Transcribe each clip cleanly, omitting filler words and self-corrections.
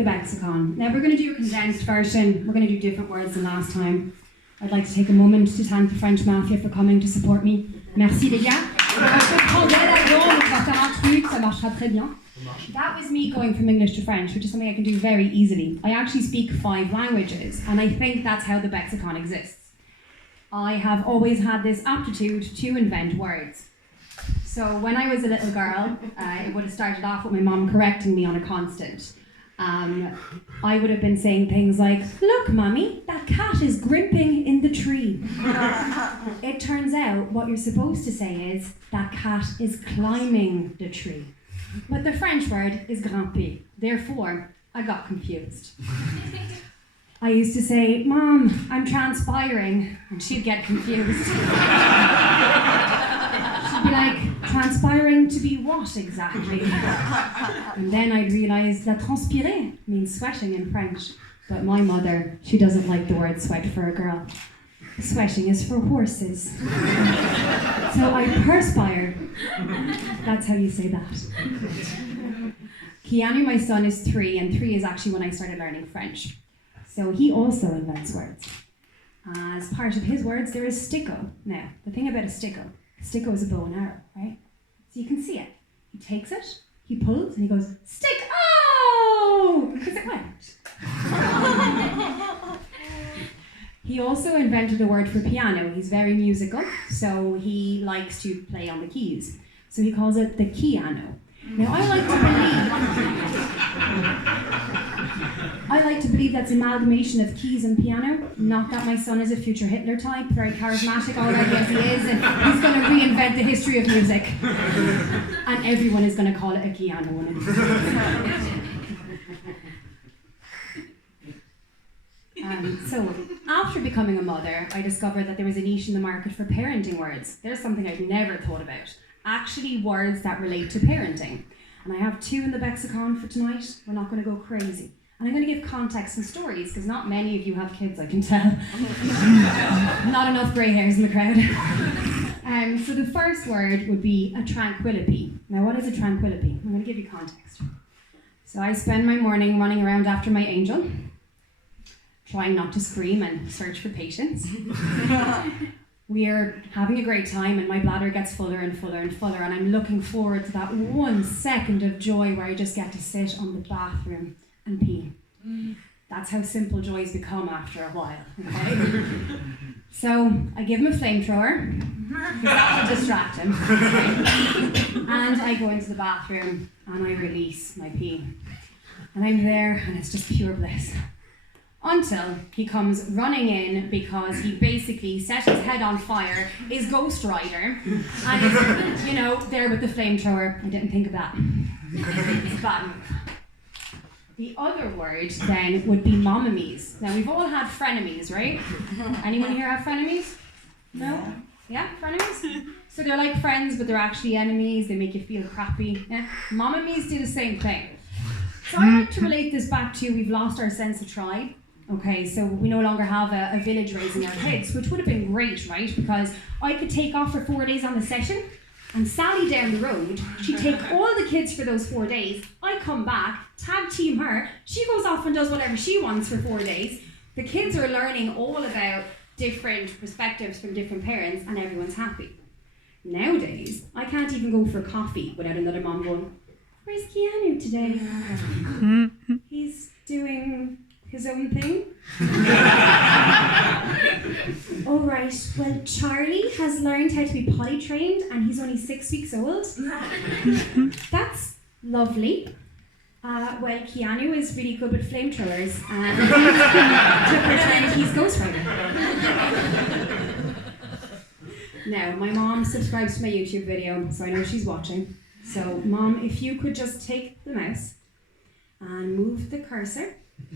the bexicon. Now we're going to do a condensed version. We're going to do different words than last time. I'd like to take a moment to thank the French Mafia for coming to support me. Merci les gars. That was me going from English to French, which is something I can do very easily. I actually speak 5 languages, and I think that's how the bexicon exists. I have always had this aptitude to invent words. So when I was a little girl, it would have started off with my mom correcting me on a constant. I would have been saying things like, "Look, Mummy, that cat is grimping in the tree." It turns out what you're supposed to say is, "That cat is climbing the tree." But the French word is grimper. Therefore, I got confused. I used to say, "Mom, I'm transpiring," and she'd get confused. She'd be like, "Transpiring to be what exactly?" And then I'd realise that transpirer means sweating in French. But my mother, she doesn't like the word sweat for a girl. Sweating is for horses. So I perspire. That's how you say that. Keanu, my son, is 3, and 3 is actually when I started learning French. So he also invents words. As part of his words, there is sticko. Now, the thing about a sticko is a bow and arrow, right? So you can see it. He takes it, he pulls, and he goes, "Stick! Oh!" Because it went. He also invented a word for piano. He's very musical, so he likes to play on the keys. So he calls it the keyano. Now, I like to believe that's amalgamation of keys and piano. Not that my son is a future Hitler type, very charismatic already as he is, and he's going to reinvent the history of music. And everyone is going to call it a piano when it's So, after becoming a mother, I discovered that there was a niche in the market for parenting words. There's something I'd never thought about. Actually, words that relate to parenting. And I have 2 in the bexicon for tonight. We're not going to go crazy. And I'm going to give context and stories, because not many of you have kids, I can tell. Not enough grey hairs in the crowd. So the first word would be a tranquillity. Now, what is a tranquillity? I'm going to give you context. So I spend my morning running around after my angel, trying not to scream and search for patience. We're having a great time, and my bladder gets fuller and fuller and fuller, and I'm looking forward to that 1 second of joy where I just get to sit on the bathroom and pee. That's how simple joys become after a while, okay? So I give him a flamethrower, because that will distract him. And I go into the bathroom, and I release my pee. And I'm there, and it's just pure bliss. Until he comes running in because he basically set his head on fire, is Ghost Rider, and is, there with the flamethrower. I didn't think of that. It's a bad move. The other word then would be momamies. Now, we've all had frenemies, right? Anyone here have frenemies? No? Yeah, frenemies? So they're like friends, but they're actually enemies. They make you feel crappy. Yeah? Momamies do the same thing. So I like to relate this back to we've lost our sense of tribe. Okay, so we no longer have a village raising our kids, which would have been great, right? Because I could take off for 4 days on the session, and Sally down the road, she'd take all the kids for those 4 days. I come back, tag team her, she goes off and does whatever she wants for 4 days. The kids are learning all about different perspectives from different parents, and everyone's happy. Nowadays, I can't even go for coffee without another mom going, "Where's Keanu today?" He's doing his own thing. All right, well, Charlie has learned how to be potty trained, and he's only 6 weeks old. That's lovely. Well, Keanu is really good with flamethrowers, and to pretend he's Ghost Rider. Now, my mom subscribes to my YouTube video, so I know she's watching. So, Mom, if you could just take the mouse and move the cursor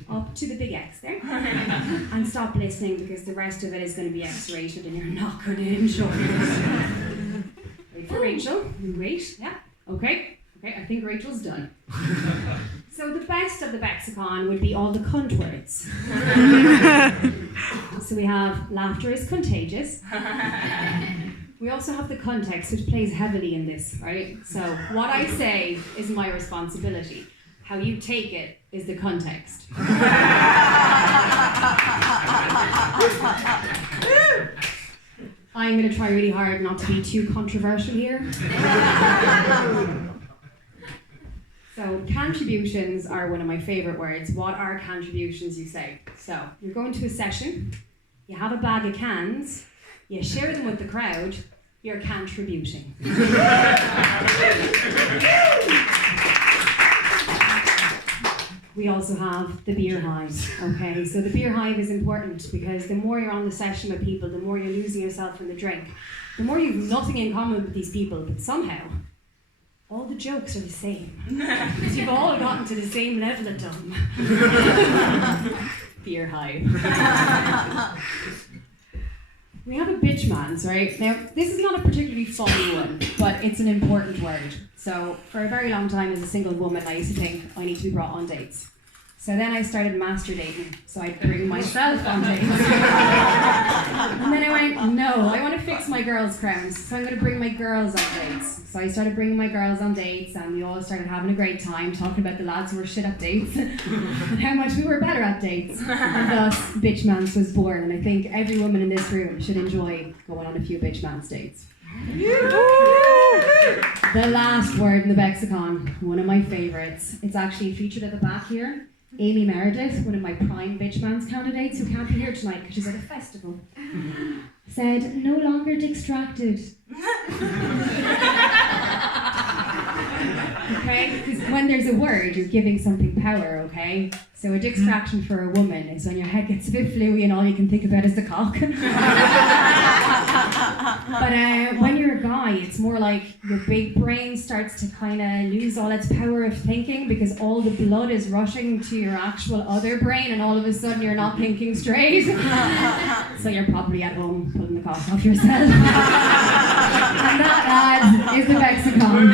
up to the big X there, and stop listening, because the rest of it is going to be X-rated and you're not going to enjoy it. Wait for Rachel. Wait, yeah, okay, I think Rachel's done. So the best of the bexicon would be all the cunt words. So we have laughter is contagious. We also have the context, which plays heavily in this, right? So what I say is my responsibility. How you take it is the context. I'm going to try really hard not to be too controversial here. So, contributions are one of my favourite words. What are contributions, you say? So, you're going to a session, you have a bag of cans, you share them with the crowd, you're contributing. We also have the beer hive, okay? So the beer hive is important because the more you're on the session with people, the more you're losing yourself in the drink, the more you've nothing in common with these people, but somehow, all the jokes are the same. Because you've all gotten to the same level of dumb. Beer hive. We have a bitch man's, right? Now, this is not a particularly funny one, but it's an important word. So, for a very long time as a single woman, I used to think I need to be brought on dates. So then I started master dating, so I'd bring myself on dates. And then I went, no, I want to fix my girls' crowns, so I'm going to bring my girls on dates. So I started bringing my girls on dates, and we all started having a great time, talking about the lads who were shit at dates, and how much we were better at dates. And thus, Bitch Mans was born, and I think every woman in this room should enjoy going on a few Bitch Mans dates. The last word in the bexicon, one of my favourites. It's actually featured at the back here. Amy Meredith, one of my prime Bitch Mans candidates who can't be here tonight because she's at a festival, said, no longer distracted. Okay? Because when there's a word, you're giving something power, okay? So a distraction for a woman is when your head gets a bit fluey and all you can think about is the cock. But when you're a guy, it's more like your big brain starts to kind of lose all its power of thinking because all the blood is rushing to your actual other brain and all of a sudden you're not thinking straight. So you're probably at home pulling the cock off yourself. And that, lads, is the bexicon.